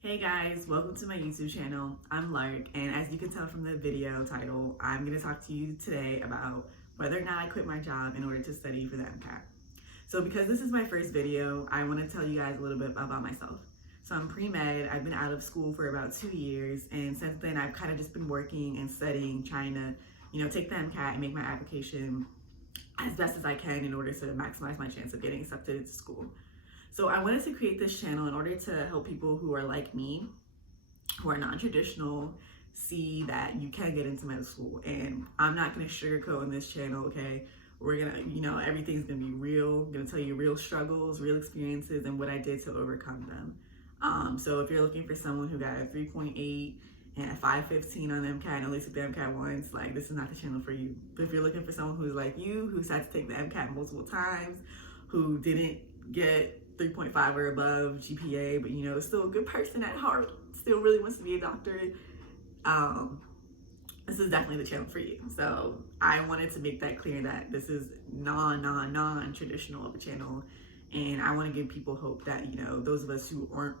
Hey guys, welcome to my YouTube channel. I'm Lark, and as you can tell from the video title, I'm going to talk to you today about whether or not I quit my job in order to study for the MCAT. So because this is my first video, I want to tell you guys a little bit about myself. So I'm pre-med, I've been out of school for about 2 years, and since then I've kind of just been working and studying, trying to, take the MCAT and make my application as best as I can in order to maximize my chance of getting accepted to school. So I wanted to create this channel in order to help people who are like me, who are non-traditional, see that you can get into med school. And I'm not going to sugarcoat in this channel, okay? We're going to, everything's going to be real. I'm going to tell you real struggles, real experiences, and what I did to overcome them. So if you're looking for someone who got a 3.8 and a 515 on MCAT and at least took the MCAT once, like, this is not the channel for you. But if you're looking for someone who's like you, who's had to take the MCAT multiple times, who didn't get 3.5 or above GPA, but is still a good person at heart, still really wants to be a doctor, this is definitely the channel for you. So I wanted to make that clear that this is non-traditional of a channel, and I want to give people hope that those of us who aren't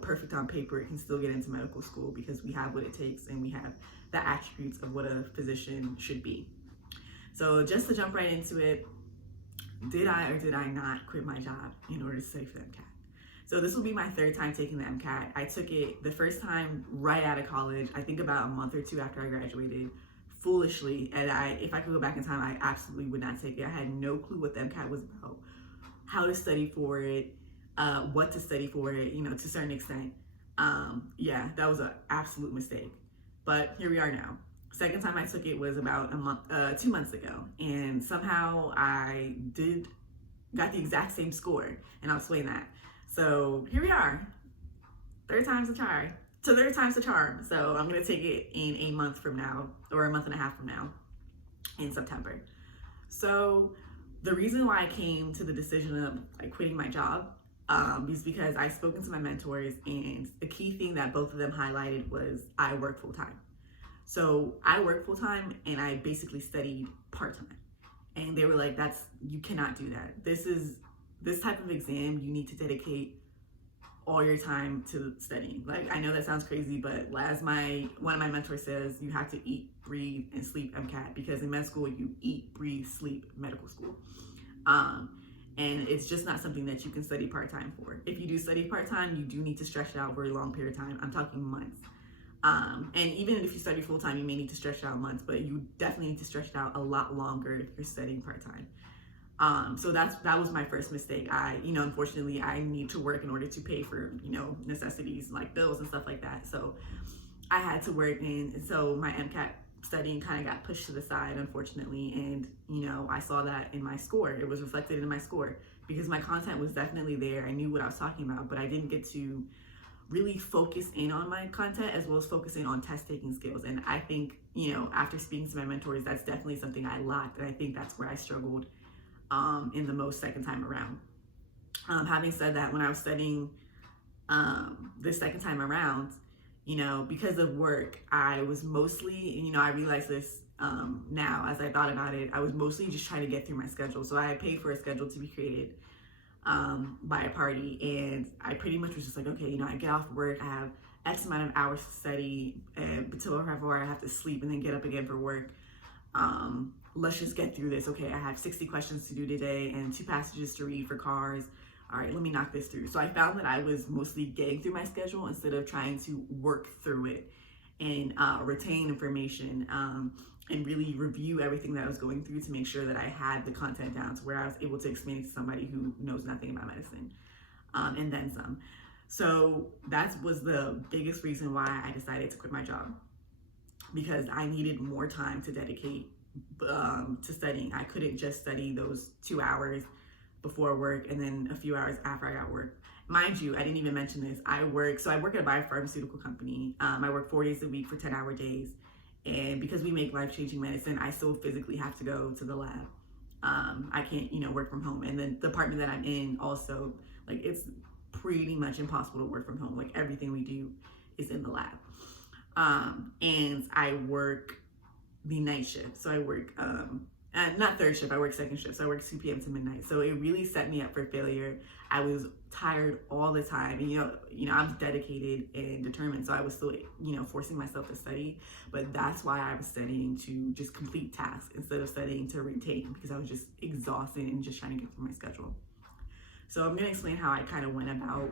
perfect on paper can still get into medical school because we have what it takes and we have the attributes of what a physician should be. So just to jump right into it, did I or did I not quit my job in order to study for the MCAT? So this will be my third time taking the MCAT. I took it the first time right out of college, I think about a month or two after I graduated, foolishly. And if I could go back in time, I absolutely would not take it. I had no clue what the MCAT was about, how to study for it, what to study for it, to a certain extent. Yeah, that was an absolute mistake. But here we are now. Second time I took it was about 2 months ago, and somehow I got the exact same score, and I'll explain that. So here we are, third time's a charm. So third time's a charm. So I'm gonna take it in a month from now, or a month and a half from now, in September. So the reason why I came to the decision of quitting my job is because I've spoken to my mentors, and the key thing that both of them highlighted was I work full time. So I work full time and I basically studied part time. And they were like, you cannot do that. This type of exam, you need to dedicate all your time to studying. Like, I know that sounds crazy, but as one of my mentors says, you have to eat, breathe, and sleep MCAT, because in med school, you eat, breathe, sleep medical school. And it's just not something that you can study part-time for. If you do study part-time, you do need to stretch it out for a long period of time. I'm talking months. And even if you study full-time, you may need to stretch it out months, but you definitely need to stretch it out a lot longer if you're studying part-time. So that was my first mistake. Unfortunately, I need to work in order to pay for, necessities like bills and stuff like that. So I had to work, and so my MCAT studying kind of got pushed to the side, unfortunately. And, I saw that in my score. It was reflected in my score because my content was definitely there. I knew what I was talking about, but I didn't get to really focus in on my content as well as focusing on test taking skills. And I think, after speaking to my mentors, that's definitely something I lacked. And I think that's where I struggled in the most second time around. Having said that, when I was studying this second time around, because of work, I was mostly, I realized this now as I thought about it, I was mostly just trying to get through my schedule. So I paid for a schedule to be created by a party, and I pretty much was just like, okay, I get off work, I have X amount of hours to study, and until I have to sleep and then get up again for work. Let's just get through this. Okay, I have 60 questions to do today and 2 passages to read for cars. All right, let me knock this through. So I found that I was mostly getting through my schedule instead of trying to work through it and retain information and really review everything that I was going through to make sure that I had the content down to where I was able to explain it to somebody who knows nothing about medicine, and then some. So that was the biggest reason why I decided to quit my job, because I needed more time to dedicate to studying. I couldn't just study those 2 hours before work and then a few hours after I got work. Mind you, I didn't even mention this. I work at a biopharmaceutical company. I work 4 days a week for 10-hour days. And because we make life-changing medicine, I still physically have to go to the lab. I can't, work from home. And the department that I'm in also, it's pretty much impossible to work from home. Like, everything we do is in the lab. And I work the night shift. So I work not third shift, I work second shift, so I work 2 p.m. to midnight. So it really set me up for failure. I was tired all the time, and I was dedicated and determined, so I was still, forcing myself to study. But that's why I was studying to just complete tasks instead of studying to retain, because I was just exhausted and just trying to get through my schedule. So I'm gonna explain how I kind of went about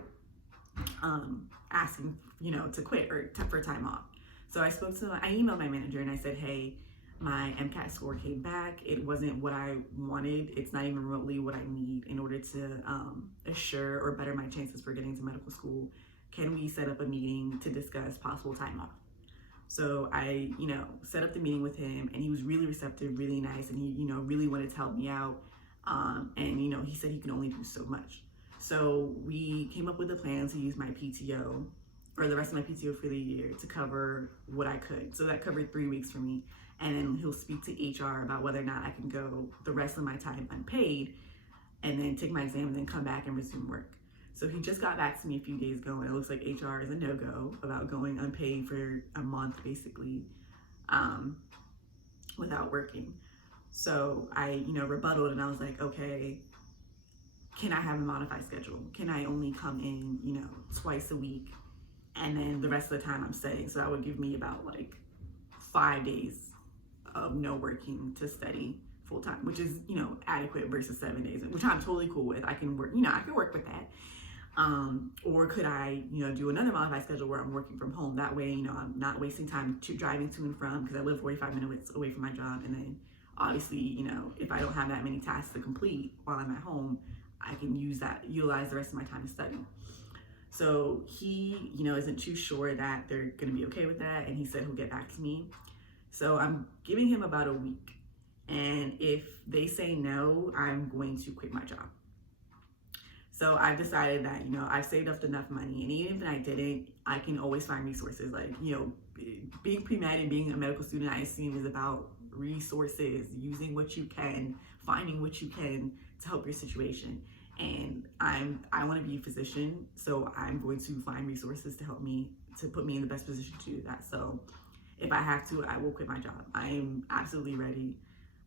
asking, to quit or for time off. So I emailed my manager and I said, hey, my MCAT score came back. It wasn't what I wanted. It's not even remotely what I need in order to assure or better my chances for getting to medical school. Can we set up a meeting to discuss possible time off? So I, set up the meeting with him, and he was really receptive, really nice, and he, really wanted to help me out. And he said he could only do so much. So we came up with a plan to use my PTO, or the rest of my PTO for the year, to cover what I could. So that covered 3 weeks for me. And then he'll speak to HR about whether or not I can go the rest of my time unpaid, and then take my exam and then come back and resume work. So he just got back to me a few days ago, and it looks like HR is a no-go about going unpaid for a month, basically, without working. So I, rebutted, and I was like, okay, can I have a modified schedule? Can I only come in, twice a week, and then the rest of the time I'm studying? So that would give me about 5 days of no working to study full time, which is, adequate versus 7 days, which I'm totally cool with. I can work, I can work with that. Or could I, do another modified schedule where I'm working from home? That way, I'm not wasting time driving to and from, because I live 45 minutes away from my job. And then obviously, if I don't have that many tasks to complete while I'm at home, I can utilize the rest of my time to study. So he, isn't too sure that they're going to be okay with that. And he said he'll get back to me. So I'm giving him about a week. And if they say no, I'm going to quit my job. So I've decided that, I've saved up enough money. And even if I didn't, I can always find resources. Being pre-med and being a medical student, I assume, is about resources, using what you can, finding what you can to help your situation. And I want to be a physician, so I'm going to find resources to help me, to put me in the best position to do that. So if I have to, I will quit my job. I am absolutely ready.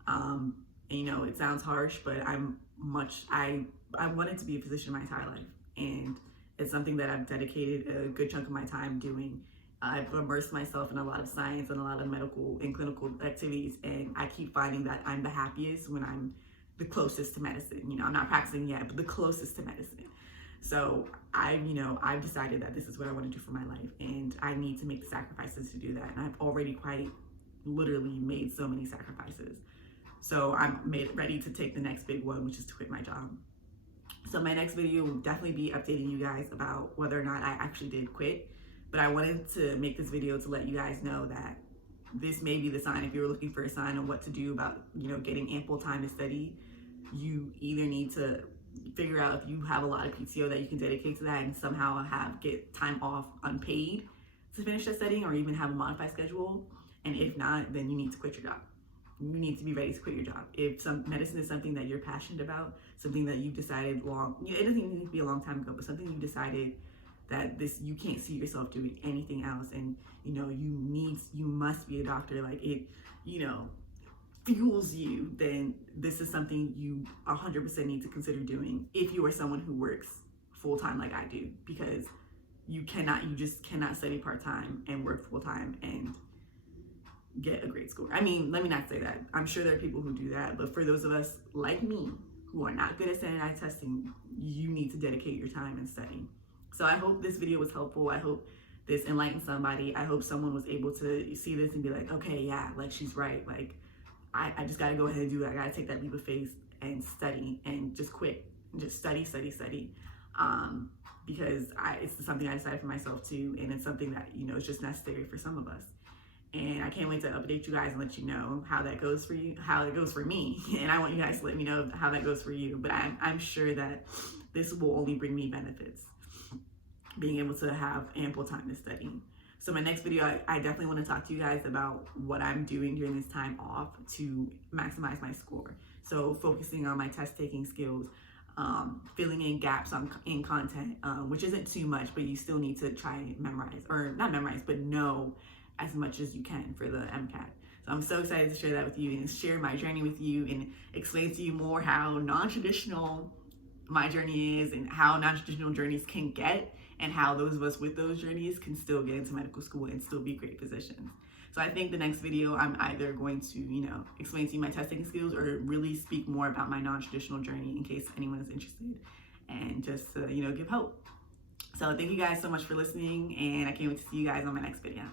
And, it sounds harsh, but I wanted to be a physician my entire life. And it's something that I've dedicated a good chunk of my time doing. I've immersed myself in a lot of science and a lot of medical and clinical activities. And I keep finding that I'm the happiest when I'm the closest to medicine. I'm not practicing yet, but the closest to medicine. So I've decided that this is what I want to do for my life, and I need to make the sacrifices to do that. And I've already quite literally made so many sacrifices. So I'm ready to take the next big one, which is to quit my job. So my next video will definitely be updating you guys about whether or not I actually did quit. But I wanted to make this video to let you guys know that this may be the sign. If you're looking for a sign on what to do about, getting ample time to study, you either need to figure out if you have a lot of PTO that you can dedicate to that and somehow get time off unpaid to finish that studying, or even have a modified schedule. And if not, then you need to quit your job. You need to be ready to quit your job. If medicine is something that you're passionate about, something that you've decided it doesn't even need to be a long time ago, but something you decided that you can't see yourself doing anything else, and you must be a doctor, it fuels you, then this is something you 100% need to consider doing if you are someone who works full-time like I do, because you just cannot study part-time and work full-time and get a great score. I mean, let me not say that. I'm sure there are people who do that, but for those of us like me who are not good at standardized testing, you need to dedicate your time and study. So I hope this video was helpful. I hope this enlightened somebody. I hope someone was able to see this and be like, okay, yeah, she's right. I just gotta go ahead and do it. I gotta take that leap of faith and study and just quit and just study. Because it's something I decided for myself too, and it's something that, is just necessary for some of us. And I can't wait to update you guys and let you know how that goes for you, how it goes for me. And I want you guys to let me know how that goes for you. But I'm sure that this will only bring me benefits, being able to have ample time to study. So my next video, I definitely want to talk to you guys about what I'm doing during this time off to maximize my score. So focusing on my test taking skills, filling in gaps in content, which isn't too much, but you still need to try and memorize, or not memorize, but know as much as you can for the MCAT. So I'm so excited to share that with you and share my journey with you and explain to you more how non-traditional my journey is and how non-traditional journeys can get, and how those of us with those journeys can still get into medical school and still be great physicians. So I think the next video, I'm either going to, explain to you my testing skills or really speak more about my non-traditional journey in case anyone is interested, and just to, give hope. So thank you guys so much for listening, and I can't wait to see you guys on my next video.